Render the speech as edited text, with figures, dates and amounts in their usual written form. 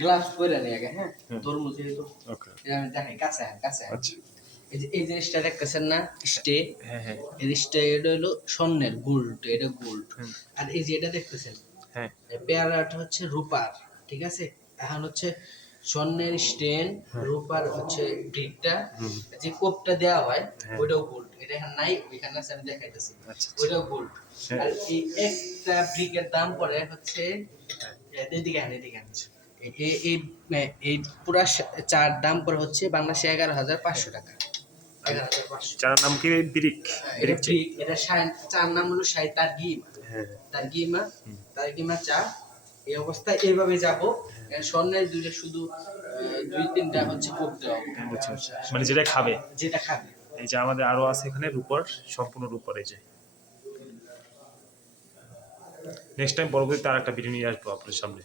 Gloves পরে নি আগে, হ্যাঁ হ্যাঁ। তরমুজ যেহেতু ওকে। দেখাই কাছে কাছে। আচ্ছা। এই জিনিসটা দেখতেছেন না স্টে, হ্যাঁ, হ্যাঁ। এই স্টে এটা হলো স্বর্ণের গোল্ড, এটা গোল্ড। হুম। আর এই যে এটা দেখতেছেন হ্যাঁ। পেয়ারাটা হচ্ছে রূপার, ঠিক আছে। এখন হচ্ছে স্বর্ণের স্টেন, রূপার হচ্ছে ব্রিকটা, যে কোপটা দেওয়া হয় ওইটাও গোল্ড। এটা এখানে নাই, ওইখানে আছে, আমি দেখাইতেছি। আচ্ছা, আচ্ছা। ওইটাও গোল্ড। হ্যাঁ। আর এই একটা ব্রিকের দাম পড়ে হচ্ছে এদিকে এই পুরা চার দাম পড়ে হচ্ছে বাংলাদেশে 11,500 টাকা। 11,500। চারার নাম কি? ব্রিক। এটা ব্রিক চা। ব্রিক, এটা চার নাম হলো তারগিমা। হ্যাঁ। তারগিমা, তারগিমা চা। এই অবস্থায় এইভাবে যাব। স্বর্ণের দুইটা শুধু 2-3টা হচ্ছে কোপ দেওয়া হবে। বুঝছি। মানে যেটা খাবে। যেটা খাবে। এই যে আমাদের আরো আছে এখানে রূপার, সম্পূর্ণ রূপার। এই যে নেক্সট টাইম পরবর্তীতে আর একটা ভিডিও নিয়ে আসবো আপনার সামনে।